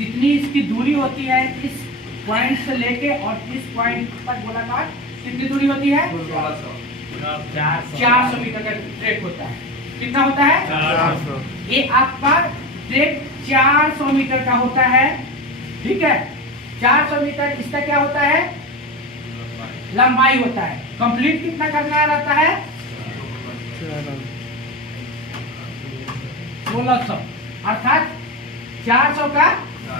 जितनी इसकी दूरी होती है इस पॉइंट से लेके और इस पॉइंट तक गोलाकार कितनी दूरी होती है? 400 मीटर का ट्रैक होता है। कितना होता है? 400। ये आपका ट्रैक 400 मीटर का होता है। ठीक है, 400 मीटर इसका क्या होता है? लंबाई होता है। कंप्लीट कितना करना रहता है? 1600, अर्थात 400 का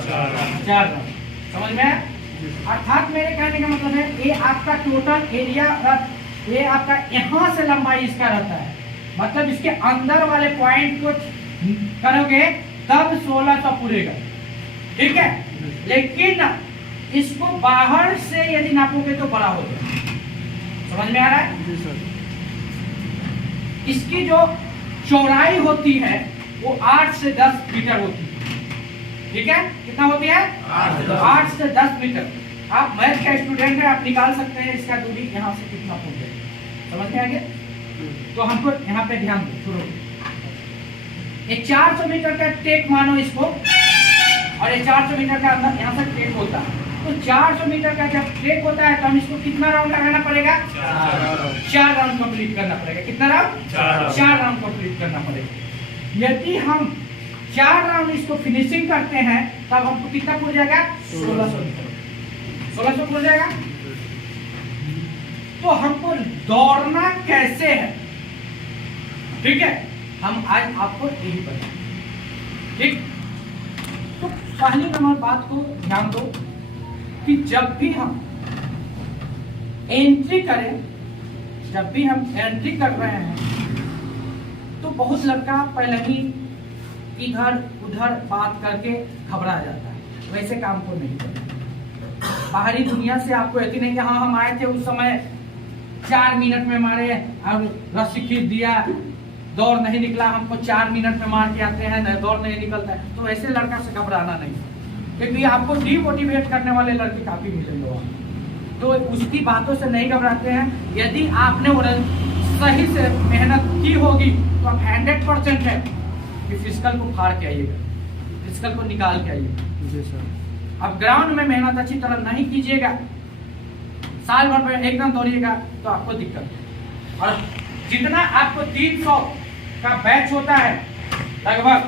4 राउंड। समझ में? अर्थात मेरे कहने का मतलब है ये आपका टोटल एरिया, ये आपका यहाँ से लंबाई इसका रहता है, मतलब इसके अंदर वाले पॉइंट को करोगे तब 1600 पूरेगा। ठीक है, लेकिन इसको बाहर से यदि नापोगे तो बड़ा हो जाएगा। समझ में आ रहा है? जी सर। इसकी जो चौड़ाई होती है वो 8 से 10 मीटर होती है। ठीक है, कितना होती है? 8 से 10 मीटर। आप मैथ का स्टूडेंट है, आप निकाल सकते हैं इसका दूरी यहाँ से कितना पहुंच जाएगा। समझ में आ गया? तो हमको यहाँ पे ध्यान दो। शुरू ये 400 मीटर का टेक मानो इसको, और ये 400 मीटर का अंदर यहाँ से टेक होता है। तो 400 मीटर का जब टेक होता है तो हम इसको कितना राउंड लगाना पड़ेगा? 4 राउंड कंप्लीट करना पड़ेगा। कितना राउंड? 4 राउंड कंप्लीट करना पड़ेगा। यदि हम 4 राउंड इसको फिनिशिंग करते हैं तब हमको कितना पड़ जाएगा? 1600 पड़ जाएगा। तो हमको दौड़ना कैसे है, ठीक है, हम आज आपको यही बताएंगे। ठीक, तो पहली नंबर बात को ध्यान दो कि जब भी हम एंट्री करें, जब भी हम एंट्री कर रहे हैं तो बहुत लड़का पहले ही इधर उधर बात करके घबरा जाता है। वैसे काम को नहीं करना। बाहरी दुनिया से आपको यकीन नहीं कि हाँ हम आए थे उस समय 4 मिनट में मारे और रस्सी खींच दिया, दौड़ नहीं निकला, हमको 4 मिनट में मार के आते हैं, दौड़ नहीं निकलता है। तो ऐसे लड़का से घबराना नहीं, क्योंकि आपको डीमोटिवेट करने वाले लड़के काफी मिलेंगे वहाँ। तो उसकी बातों से नहीं घबराते हैं। यदि आपने सही से मेहनत की होगी तो आप 100% है कि फिजिकल को फाड़ के आइएगा, फिजिकल को निकाल के आइएगा। जी सर। अब ग्राउंड में मेहनत अच्छी तरह नहीं कीजिएगा, साल भर में एकदम दौड़िएगा तो आपको दिक्कत है। और जितना आपको 300 का बैच होता है लगभग,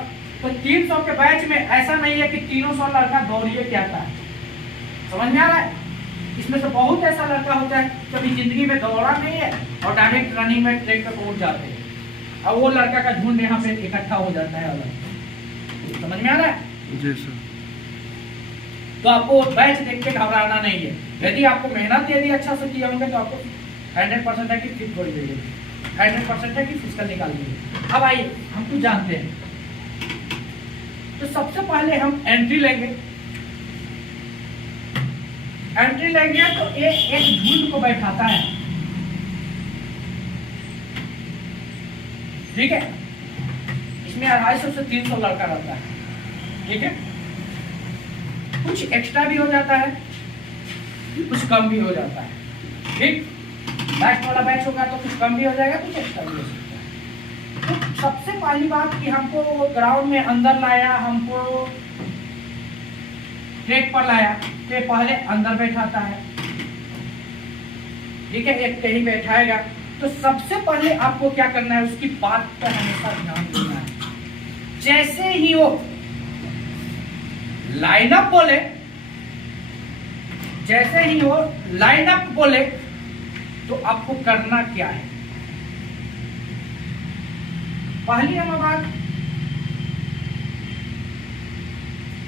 तो 300 के बैच में ऐसा नहीं है कि 300 लड़का दौड़िए क्या आता है। समझ में आ रहा है? इसमें से बहुत ऐसा लड़का होता है कभी जिंदगी में दौड़ा नहीं है और डायरेक्ट रनिंग में ट्रैक पे पहुंच जाते हैं, और वो लड़का का झुंड यहाँ पे इकट्ठा हो जाता है अलग। समझ में आ रहा है? जी सर। तो आपको बैच देख के घबराना नहीं है। यदि आपको मेहनत यदि अच्छा से किए होंगे तो आपको 100% है कि फिट हो जाएगी, 100% है कि फिजिकल निकाल देंगे। अब आइए हम कुछ जानते हैं। तो सबसे पहले हम एंट्री लेंगे। एंट्री लेंगे तो एक झुंड को बैठाता है। ठीक है, इसमें 250 से 300 लड़का रहता है। ठीक है, कुछ एक्स्ट्रा भी हो जाता है, कुछ कम भी हो जाता है। ठीक, लास्ट वाला बैच होगा तो कुछ कम भी हो जाएगा, कुछ एक्स्ट्रा भी हो सकता है। तो सबसे पहली बात कि हमको ग्राउंड में अंदर लाया, हमको ट्रैक पर लाया, तो पहले अंदर बैठाता है। ठीक है, एक कहीं बैठाएगा तो सबसे पहले आपको क्या करना है, उसकी बात पर हमेशा ध्यान देना है। जैसे ही वो लाइनअप बोले, जैसे ही वो लाइनअप बोले तो आपको करना क्या है। पहली नंबर बात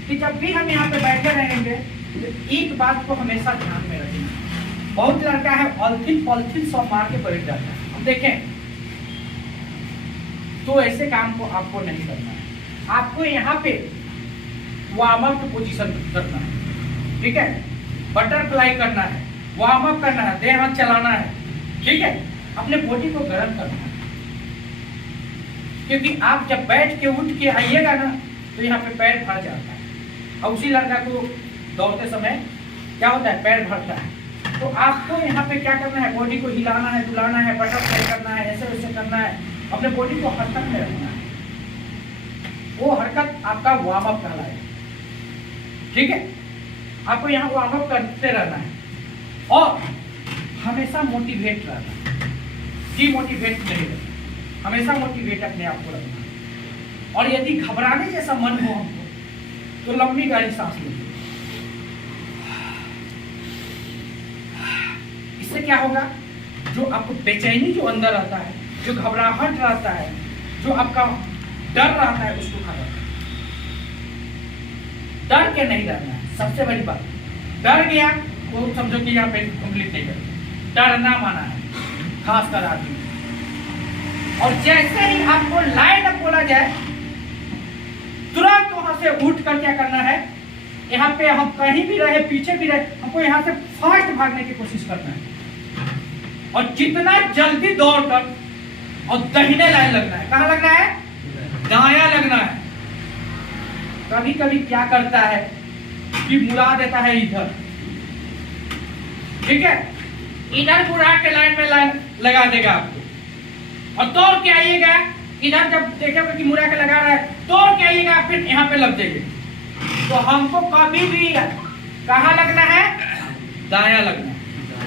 कि जब भी हम यहाँ पे बैठे रहेंगे तो एक बात को हमेशा ध्यान में रखेंगे। बहुत लड़का है ऑलथिन पॉलिथिन सब मार के बैठ जाता है। अब देखें, तो ऐसे काम को आपको नहीं करना है। आपको यहाँ पे वार्म अप की पोजीशन करना है। ठीक है, बटरफ्लाई करना है, वार्म अप करना है, देह हाथ चलाना है। ठीक है, अपने बॉडी को गर्म करना है, क्योंकि आप जब बैठ के उठ के आइएगा ना तो यहाँ पे पैर भर जाता है, और उसी लड़का को दौड़ते समय क्या होता है, पैर भरता है। तो आपको यहाँ पे क्या करना है, बॉडी को हिलाना है, डुलाना है, बटरफ्लाई करना है, ऐसे वैसे करना है, अपने बॉडी को हरकत में रखना है। वो हरकत आपका वार्म अप कहलाएगा। ठीक है, आपको यहाँ वार्म अप करते रहना है और हमेशा मोटिवेट रहना है, डिमोटिवेट नहीं रहना, हमेशा मोटिवेट अपने आप को रखना है। और यदि घबराने जैसा मन हो हमको तो लंबी गहरी सांस लीजिए। इससे क्या होगा, जो आपको बेचैनी जो अंदर रहता है, जो घबराहट रहता है, जो आपका डर रहता है, उसको खत्म। डर के नहीं रहना है, सबसे बड़ी बात। डर गया वो समझो कि यहाँ पे कंप्लीट नहीं कर, डरना माना है खास कर आदमी। और जैसे ही आपको लाइन अप बोला जाए तुरंत वहां से उठ कर क्या करना है, यहाँ पे हम कहीं भी रहे, पीछे भी रहे, हमको यहाँ से फास्ट भागने की कोशिश करना है और जितना जल्दी दौड़ कर और दाहिने लाइन लगना है। कहाँ लगना है? दायां लगना है। कभी कभी क्या करता है कि मुड़ा देता है इधर, ठीक है, इधर मुड़ा के लाइन में लाइन लगा देगा आपको और दौड़ के आइएगा। इधर जब देखेगा कि मुड़ा के लगा रहा है, दौड़ के आइएगा, फिर यहाँ पे लग जाइए। तो हमको कभी भी कहाँ लगना है? दायां लगना है।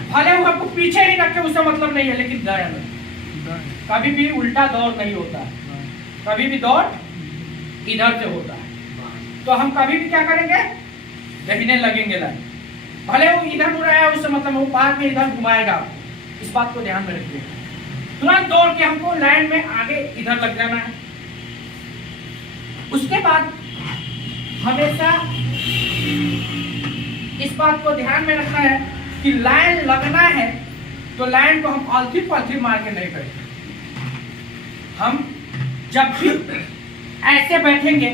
भले वो आपको पीछे ही रखे उससे मतलब नहीं है, लेकिन दायां लगना। कभी भी उल्टा दौड़ नहीं होता, कभी भी दौड़ इधर से होता है। तो हम कभी भी क्या करेंगे? दाहिने लगेंगे लाइन। भले वो इधर मुड़ा है उससे मतलब वो बाद में इधर घुमाएगा आपको, इस बात को ध्यान में रखिए। तुरंत दौड़ के हमको लाइन में आगे इधर लग जाना है। उसके बाद हमेशा इस बात को ध्यान में रखना है कि लाइन लगना है तो लाइन को हम अलथी पलथी मार के नहीं करेंगे। हम जब भी ऐसे बैठेंगे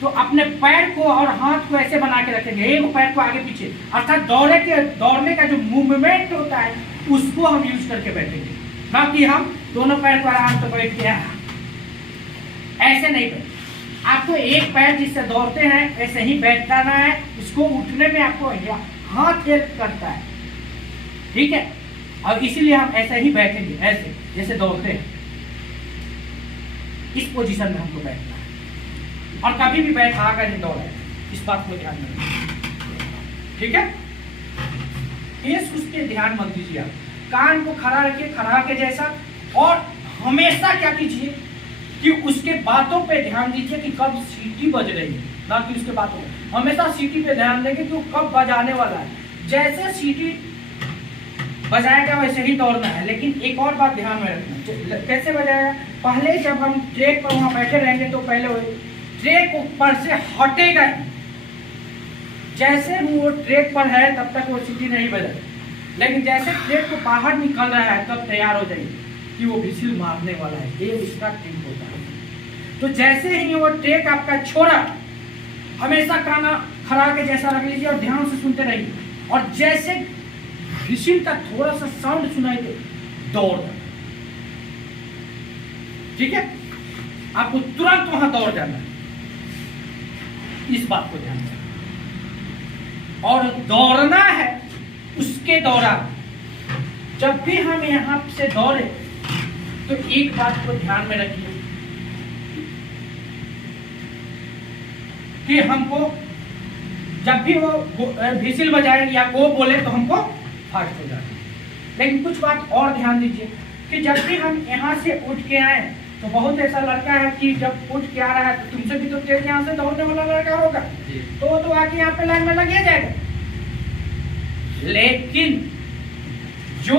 तो अपने पैर को और हाथ को ऐसे बना के रखेंगे, एक पैर को आगे पीछे, अर्थात दौड़ने का जो मूवमेंट होता है उसको हम यूज करके बैठेंगे। बाकी हम दोनों पैर को आराम से बैठ के ऐसे नहीं बैठे। आपको एक पैर जिससे दौड़ते हैं ऐसे ही बैठना है, इसको उठने में आपको हाथ हेल्प करता है, ठीक है। और इसीलिए हम ऐसे ही बैठेंगे, ऐसे जैसे दौड़ते हैं, इस पोजीशन में हमको बैठना है और कभी भी बैठा कर नहीं दौड़े, इस बात को ध्यान में रखिए, ठीक है। फेस उसके ध्यान मत दीजिए, आप कान को खड़ा रखिए, खड़ा के जैसा। और हमेशा क्या कीजिए कि उसके बातों पे ध्यान दीजिए कि कब सीटी बज रही है, ना कि उसके बातों पे। हमेशा सीटी पे ध्यान देंगे कि वो कब बजाने वाला है। जैसे सीटी बजाएगा वैसे ही दौड़ना है। लेकिन एक और बात ध्यान में रखना, कैसे बजाएगा? पहले जब हम ट्रैक पर वहां बैठे रहेंगे तो पहले ट्रैक ऊपर से हटेगा। जैसे वो ट्रैक पर है तब तक वो सीटी नहीं बजेगा, लेकिन जैसे ट्रैक को बाहर निकल रहा है तब तैयार हो जाएगी कि वो विसिल मारने वाला है। ये उसका ट्रिक होता है। तो जैसे ही वो ट्रैक आपका छोड़ा, हमेशा काना खड़ा के जैसा रख लीजिए और ध्यान से सुनते रहिए। और जैसे विसिल का थोड़ा सा साउंड सुनाई दे, दौड़, ठीक है। आपको तुरंत वहां दौड़ जाना है, इस बात को ध्यान रखें। और दौड़ना है उसके दौरान जब भी हम यहां से दौड़े तो एक बात को ध्यान में रखिए कि हमको जब भी वो विसिल बजाए या गो बोले तो हमको फास्ट हो जाना है। लेकिन कुछ बात और ध्यान दीजिए कि जब भी हम यहाँ से उठ के आए तो बहुत ऐसा लड़का है कि जब उठ के आ रहा है तो तुमसे भी तो तेज यहाँ से दौड़ने वाला लड़का होगा, तो वो तो आके यहाँ पे लाइन में लगे जाएगा। लेकिन जो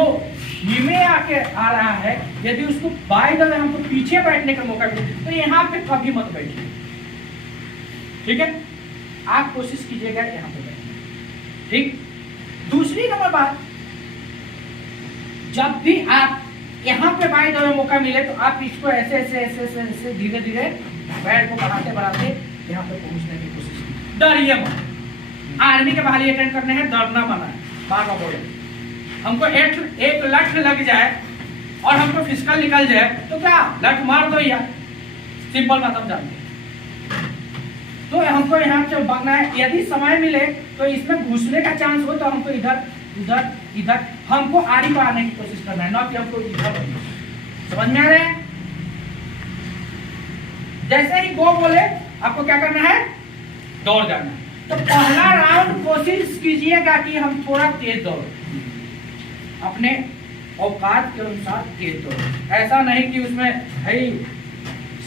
धीमे आके आ रहा है, यदि उसको बाई द वे हमको पीछे बैठने का मौका मिले तो यहाँ पे कभी मत बैठिए, ठीक है। आप कोशिश कीजिएगा यहाँ पे बैठने, ठीक। दूसरी नंबर बात, जब भी आप यहाँ पे बाई द वे मौका मिले तो आप इसको ऐसे ऐसे ऐसे ऐसे ऐसे धीरे धीरे पैर को बढ़ाते बढ़ाते यहाँ पे पहुंचने की कोशिश कीजिए। डरिए मत। आर्मी के बहाली अटेंड करने हैं, डरना मना है। बार बार बोले हमको एक लठ लग जाए और हमको फिजिकल निकल जाए तो क्या, लठ मार दो यार, सिंपल बात हम जानते हैं। तो हमको यहाँ से भागना है। यदि समय मिले तो इसमें घुसने का चांस हो तो हमको इधर उधर इधर हमको आड़ी पर आने की कोशिश करना है, ना कि हमको इधर। समझ में आ रहे हैं? जैसे ही गो बोले आपको क्या करना है? दौड़ जाना है। तो पहला राउंड कोशिश कीजिएगा कि हम थोड़ा तेज दौड़, अपने औकात के अनुसार तेज दौड़। ऐसा नहीं कि उसमें भाई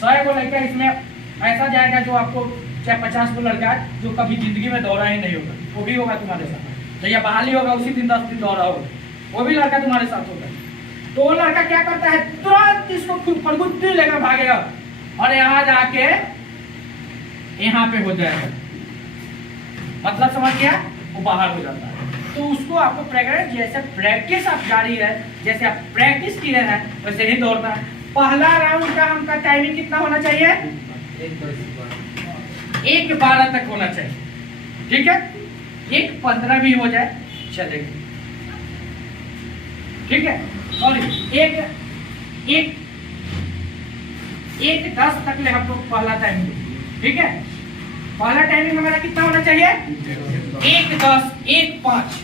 100 को लड़का इसमें ऐसा जाएगा जो आपको चाहे 50 को लड़का है जो कभी जिंदगी में दौड़ा ही नहीं होगा, वो भी होगा तुम्हारे साथ। तो या बहाली होगा उसी दिन 10 दिन दौड़ा होगा, वो भी लड़का तुम्हारे साथ होगा। तो वो लड़का क्या करता है, तुरंत इसको फड़गुट्टी लेकर भागेगा और यहाँ जाके यहाँ पे हो जाएगा, मतलब समझ गया, वो बाहर हो जाता है। तो उसको आपको जैसे प्रैक्टिस आप जारी है, जैसे आप प्रैक्टिस किए हैं वैसे ही दौड़ना है। पहला राउंड का हमका टाइमिंग कितना होना चाहिए, 1:12 तक होना चाहिए, ठीक है। 1:15 भी हो जाए चलेगा, ठीक है। सॉरी 1:10 तक ले हम लोग पहला टाइमिंग, ठीक है। पहला टाइमिंग हमारा कितना होना चाहिए, 1:10 1:05,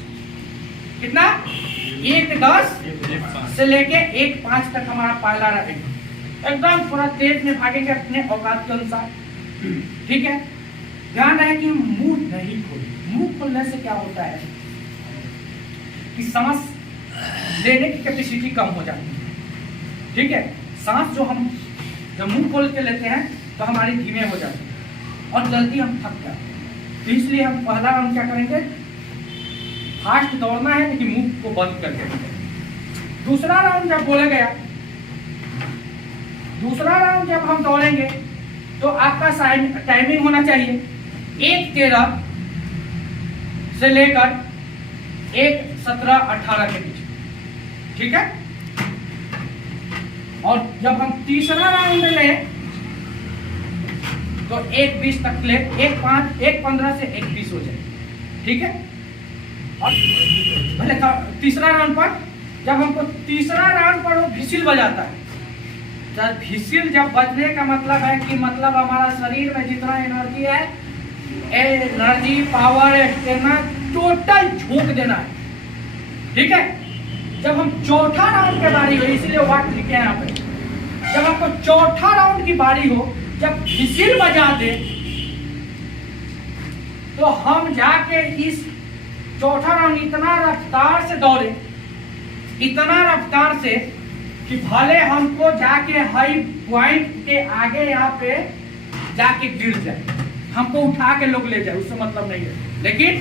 कितना 1:10 से लेके 1:05 तक हमारा पहला रहेगा। एकदम थोड़ा तेज में भागेंगे अपने औकात के अनुसार, ठीक है। ध्यान रहे कि हम मुंह नहीं खोलें। मुंह खोलने से क्या होता है कि सांस लेने की कैपेसिटी कम हो जाती है, ठीक है। सांस जो हम जब मुंह खोल के लेते हैं तो हमारी धीमे हो जाती है और जल्दी हम थक जाते हैं। तो इसलिए हम पहला राउंड क्या करेंगे, फास्ट दौड़ना है लेकिन मुंह को बंद करके। दूसरा राउंड जब बोला गया, दूसरा राउंड जब हम दौड़ेंगे तो आपका टाइमिंग होना चाहिए 1:13 से लेकर 1:17-18 के बीच, ठीक है। और जब हम तीसरा राउंड लें तो 1:20 तक ले, 1:15 से 1:20 हो जाए, ठीक है। और पहले तीसरा राउंड पर जब हमको तीसरा राउंड पर वो व्हिसिल बजाता है, जब व्हिसिल जब बजने का मतलब है कि मतलब हमारा शरीर में जितना एनर्जी है, एनर्जी पावर स्टेमिना टोटल झोंक देना है, ठीक है। जब हम चौथा राउंड की बारी हो, इसीलिए वाट लिखे हैं यहाँ पे, जब आपको चौथा राउंड की बारी हो, जब व्हिसिल बजा दे तो हम जाके इस चौथा राउंड इतना रफ्तार से दौड़े, इतना रफ्तार से कि भले हमको जाके हाई पॉइंट के आगे यहाँ पे जाके गिर जाए, हमको उठा के लोग ले जाए, उससे मतलब नहीं है, लेकिन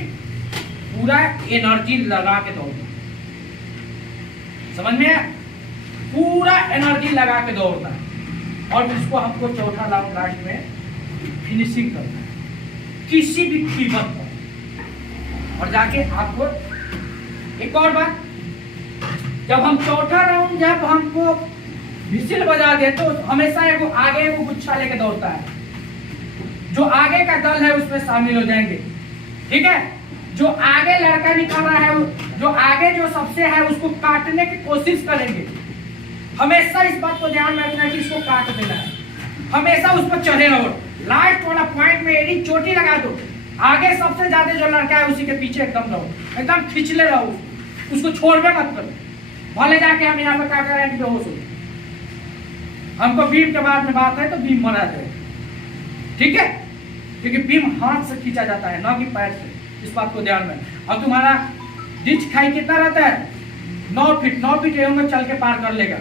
पूरा एनर्जी लगा के दौड़ना, समझ में, पूरा एनर्जी लगा के दौड़ना है। और उसको हमको चौथा राउंड लास्ट में फिनिशिंग करना है किसी भी कीमत पर। और जाके आपको एक और बात, जब हम चौथा राउंड जब हमको व्हिसिल बजा दे तो हमेशा एगो आगे एगो गुच्छा लेके दौड़ता है, जो आगे का दल है उसमें शामिल हो जाएंगे, ठीक है। जो आगे लड़का निकल रहा है, जो आगे जो सबसे है उसको काटने की कोशिश करेंगे। हमेशा इस बात को ध्यान में रखना है कि इसको काट देना है, हमेशा उस पर चढ़े रहो, लास्ट वाला पॉइंट में एडी चोटी लगा दो, आगे सबसे ज्यादा जो लड़का है उसी के पीछे एकदम रहो, एकदम खिंचले रहो, उसको छोड़वे मत करो। भले जाके हम यहाँ पे क्या करें कि बेहोश हो, हमको बीम के बाद में बात है तो बीम मरा जाए, ठीक है, क्योंकि बीम हाथ से खींचा जाता है ना कि पैर से, इस बात को ध्यान में। और तुम्हारा डिच खाई कितना रहता है, 9 फीट, 9 फीट में चल के पार कर लेगा,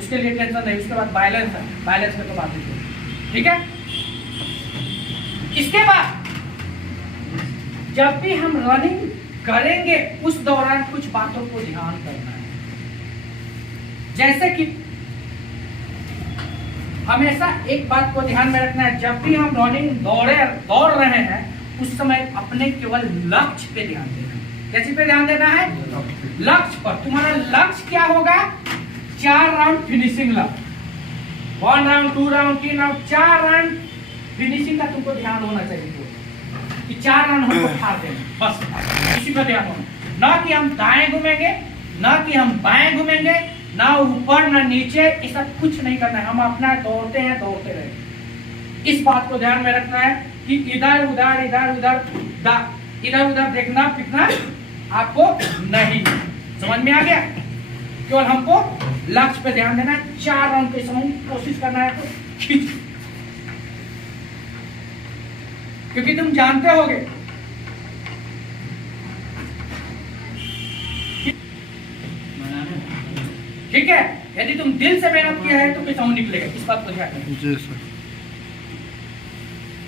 उसके लिए टेंशन नहीं। उसके बाद बैलेंस है, बैलेंस में तो बात है, ठीक है। इसके बाद जब भी हम रनिंग करेंगे उस दौरान कुछ बातों को ध्यान करना है, जैसे कि हमेशा एक बात को ध्यान में रखना है, जब भी हम रनिंग दौड़ रहे हैं उस समय अपने केवल लक्ष्य पे ध्यान देना है। कैसे पे ध्यान देना है, लक्ष्य पर। तुम्हारा लक्ष्य क्या होगा, 4 राउंड फिनिशिंग लक्ष्य, 1 round 2 round 3 round 4 round finishing का तुमको ध्यान होना चाहिए कि 4 राउंड हमको फाड़ देना, बस इसी पर ध्यान होना। ना कि हम दाएं घूमेंगे, ना कि हम बाएं घूमेंगे, ना ऊपर ना नीचे, ये सब कुछ नहीं करना है। हम अपना दौड़ते हैं, दौड़ते रहेंगे। इस बात को ध्यान में रखना है कि इधर उधर इधर उधर इधर उधर देखना फिरना आपको नहीं, समझ में आ गया। केवल हमको लक्ष्य पे ध्यान देना है। 4 राउंड के समय कोशिश करना है तो खींच, क्योंकि तुम जानते होगे ठीक है, यदि तुम दिल से मेहनत किया है तो कुछ हम निकलेगा, इस बात को ध्यान रखना। जी सर।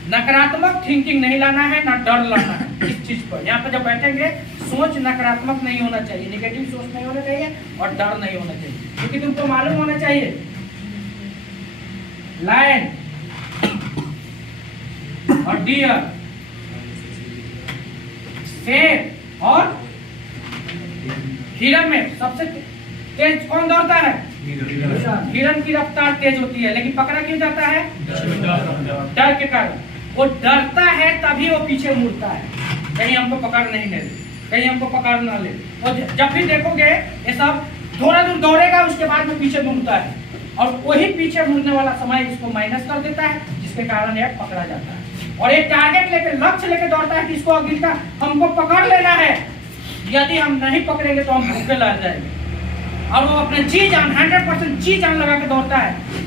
नकारात्मक थिंकिंग नहीं लाना है, ना डर लाना है इस चीज पर। यहाँ पर जब बैठेंगे सोच नकारात्मक नहीं होना चाहिए, नेगेटिव सोच नहीं होना चाहिए और डर नहीं होना चाहिए, क्योंकि तुमको मालूम होना चाहिए लायन और डियर, शेर और हिरन में सबसे तेज कौन दौड़ता है? हिरन की रफ्तार तेज होती है, लेकिन पकड़ा क्यों जाता है? डर के कारण। वो डरता है तभी वो पीछे मुड़ता है, कहीं हमको पकड़ नहीं ले, कहीं हमको पकड़ ना ले। और जब भी देखोगे ये सब थोड़ा दूर दौड़ेगा, उसके बाद में पीछे मुड़ता है, और वही पीछे मुड़ने वाला समय इसको माइनस कर देता है, जिसके कारण यह पकड़ा जाता है। और एक टारगेट लेके, लक्ष्य लेके दौड़ता है कि इसको अगली का हमको पकड़ लेना है, यदि हम नहीं पकड़ेंगे तो हम भूखे लग जाएंगे। और वो अपने जी जान 100% जी जान लगा के दौड़ता है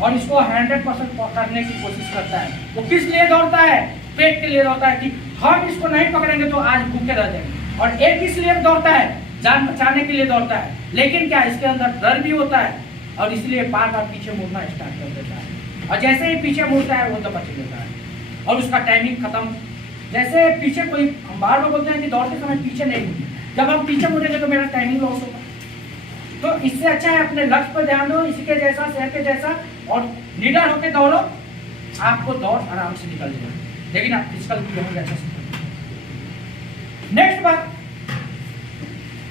और इसको 100% पकड़ने की कोशिश करता है। वो किस लिए दौड़ता है? पेट के लिए दौड़ता है कि हम इसको नहीं पकड़ेंगे तो आज भूखे रह जाएंगे। और एक किस लिए दौड़ता है? जान बचाने के लिए दौड़ता है, लेकिन क्या इसके अंदर डर भी होता है और इसलिए बार बार पीछे मुड़ना स्टार्ट कर देता है। और जैसे ही पीछे मुड़ता है वो तो बच लेता है और उसका टाइमिंग खत्म। जैसे पीछे कोई, हम बार बार बोलते हैं कि दौड़ते समय पीछे नहीं मुड़े, जब हम पीछे मुड़ेंगे तो मेरा टाइमिंग लॉस होगा। तो इससे अच्छा है अपने लक्ष्य पर ध्यान दो, इसी के जैसा, शेर के जैसा, और निडर होकर दौड़ो, आपको दौड़ आराम से निकल जाएगा। लेकिन आप फिजिकल भी होंगे अच्छा से। नेक्स्ट बात,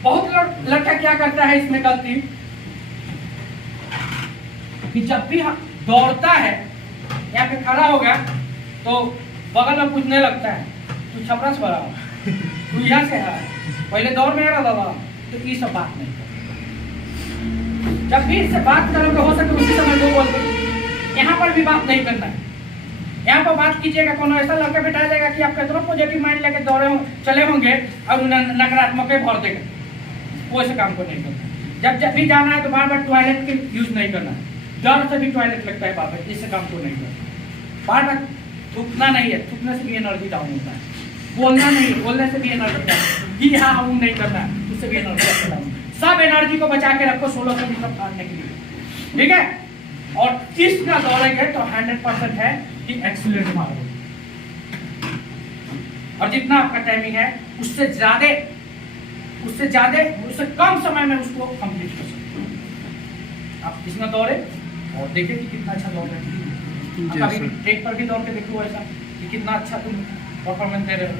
बहुत लड़का क्या करता है इसमें गलती, कि जब भी हम दौड़ता है, यहाँ पे खड़ा हो गया तो बगल में पूछने लगता है तू छपरा से बड़ा, तू यहाँ से है, पहले दौड़ में रहा बाबा, तो ये सब बात नहीं। जब भी इससे बात करोगे हो सके उसी समय दो बोल दो। यहाँ पर भी बात नहीं करना है। यहाँ पर बात कीजिएगा, कोनो ऐसा लड़का बिठाया जाएगा कि आप कितना पॉजिटिव माइंड लेके दौड़े चले होंगे और नकारात्मक भर देगा, कोई से काम को नहीं करना। जब भी जाना है तो बार बार टॉयलेट की यूज नहीं करना है, डर से भी टॉयलेट लगता है बार बार, इससे काम को नहीं करना। बार बार थूकना नहीं है, थूकने से भी एनर्जी डाउन होता है। बोलना नहीं, बोलने से भी एनर्जी डाउन, कि हाँ वो नहीं करना है, उससे भी एनर्जी डाउन। सब एनर्जी को बचा के रखो 16 से मीटर फाड़ने के लिए, ठीक है। और किसका दौड़ेंगे तो 100% है कि एक्सीलेंट मारो, और जितना आपका टाइमिंग है उससे कम समय में उसको कंप्लीट कर सकते हो। आप इसमें दौड़े और देखिए कि कितना अच्छा दौड़ रहे हैं। ट्रैक पर भी दौड़ के देखो ऐसा कि कितना अच्छा तुम परफॉर्मेंस दे रहे हो।